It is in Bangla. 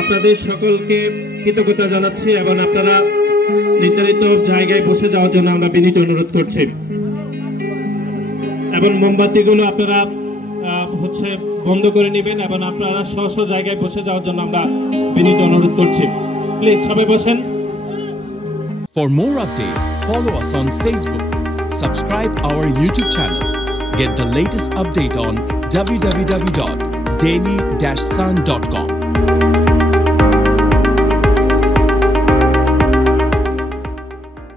আপনাদের সকলকে কৃতজ্ঞতা জানাচ্ছি এবং আপনারা নির্ধারিত জায়গায় বসে যাওয়ার জন্য আমরা বিনীত অনুরোধ করছি এবং মোমবাতিগুলো আপনারা বন্ধ করে নেবেন এবং আপনারা স্ব স্ব জায়গায় বসে যাওয়ার জন্য আমরা বিনীত অনুরোধ করছি প্লিজ সবাই বসেন For more updates, follow us on Facebook, subscribe our YouTube channel, get the latest update on www.daily-sun.com.